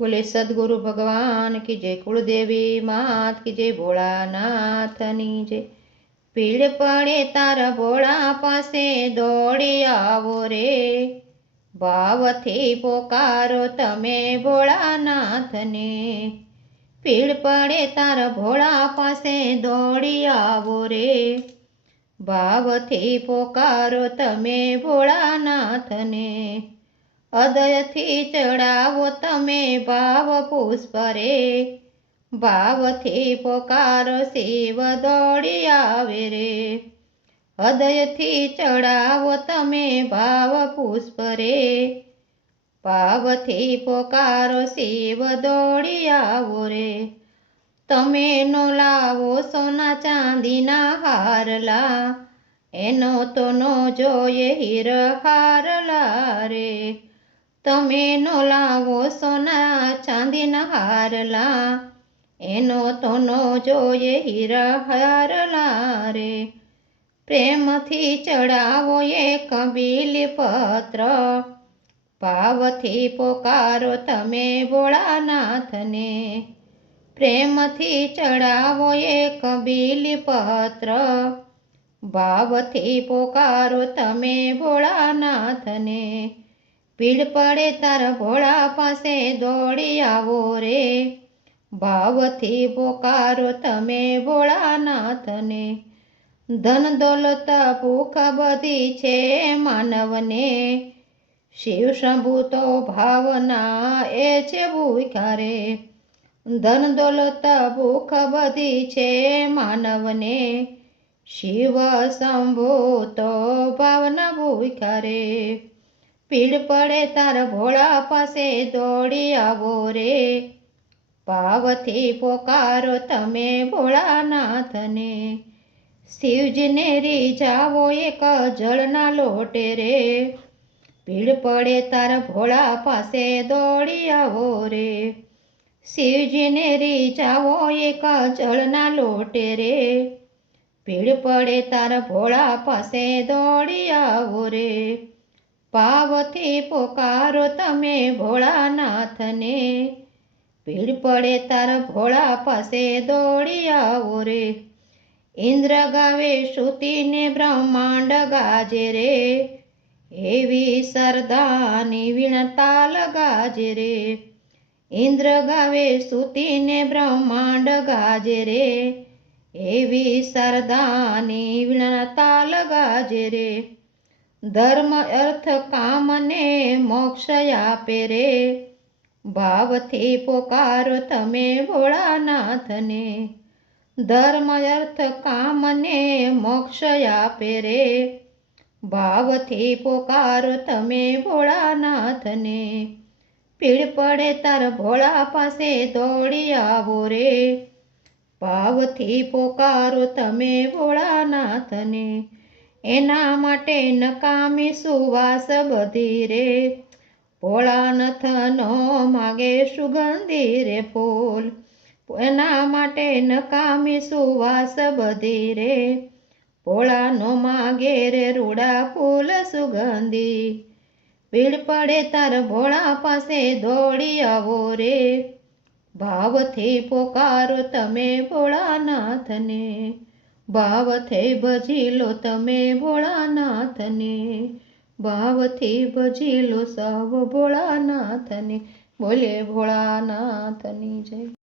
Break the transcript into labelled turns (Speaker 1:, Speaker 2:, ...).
Speaker 1: બોલે, સદગુરુ ભગવાન કી જય કુળદેવી, માત કી જય ભોળાનાથની જય. પીડ પડે તારા ભોળા પાસે, દોડી આવો રે. ભાવથી પોકારો તમે ભોળાનાથને. પીડ પડે તારા ભોળા પાસે, દોડી આવો રે. ભાવથી પોકારો તમે ભોળાનાથને. હૃદયથી ચડાવો તમે ભાવ પુષ્પ રે. ભાવથી પોકાર શિવ દોડી આવે રે. હૃદયથી ચડાવો તમે ભાવ પુષ્પ રે. ભાવથી પોકારો શિવ દોડી આવો રે. તમે નો લાવો સોના ચાંદીના હારલા. એનો તો નો જોઈએ હીર હારલા રે. તમે નો લાવો સોના ચાંદીના હારલા, એનો તો નો જોઈએ હીરા હારલા રે. પ્રેમથી ચડાવો એ બીલી પત્ર ભાવથી પોકારો તમે ભોળાનાથને. પ્રેમથી ચડાવો એ બીલી પત્ર ભાવથી પોકારો તમે ભોળાનાથને. પીડ પડે તાર ભોળા પાસે દોડી આવો રે. ભાવથી પોકારો તમે ભોળાનાથને. ધન દોલત ભૂખ બધી છે માનવને. શિવ શંભુ તો ભાવના એ છે ભૂખા રે ધન દોલત ભૂખ બધી છે માનવને. શિવ શંભુ તો ભાવના ભૂખા રે પીડ પડે તાર ભોળા પાસે દોડી આવો રે. ભાવથી પોકારો તમે ભોળાનાથને. શિવજીને રીજાવો એક જળના લોટે રે. ભીડ પડે તાર ભોળા પાસે દોડી આવો રે. શિવજીને રીજાવો એક જળના લોટે રે. ભીડ પડે તાર ભોળા પાસે દોડી આવો રે. ભાવથી પોકારો તમે ભોળાનાથને. ભીડ પડે તાર ભોળા પાસે દોડી આવો રે. ઇન્દ્ર ગાવે શ્રુતિને બ્રહ્માંડ ગાજે રે. એવી સરદાની વીણતા ગાજે રે. ઇન્દ્ર ગાવે શ્રુતિને બ્રહ્માંડ ગાજે રે. એવી સરદાની વીણતા ગાજે રે. ધર્મ અર્થ કામને મોક્ષ આપે રે. ભાવથી પોકારો તમે ભોળાનાથને. ધર્મ અર્થ કામને મોક્ષ આપે રે. ભાવથી પોકારો તમે ભોળાનાથને. પીડ પડે તાર ભોળા પાસે દોડી આવો રે. ભાવથી પોકારો તમે ભોળાનાથને. એના માટે નકામી સુવાસ બધી રે. ભોળાનાથનો માગે સુગંધી રે ફૂલ. એના માટે નકામી સુવાસ બધી રે. ભોળાનો માગે રે રૂડા ફૂલ સુગંધી. ભીડ પડે તાર ભોળા પાસે દોડી આવો રે. ભાવથી પોકારો તમે ભોળાનાથને ભાવથી ભજી લો તમે ભોળાનાથને ભાવથી ભજી લો સૌ ભોળાનાથને બોલે ભોળાનાથની જય.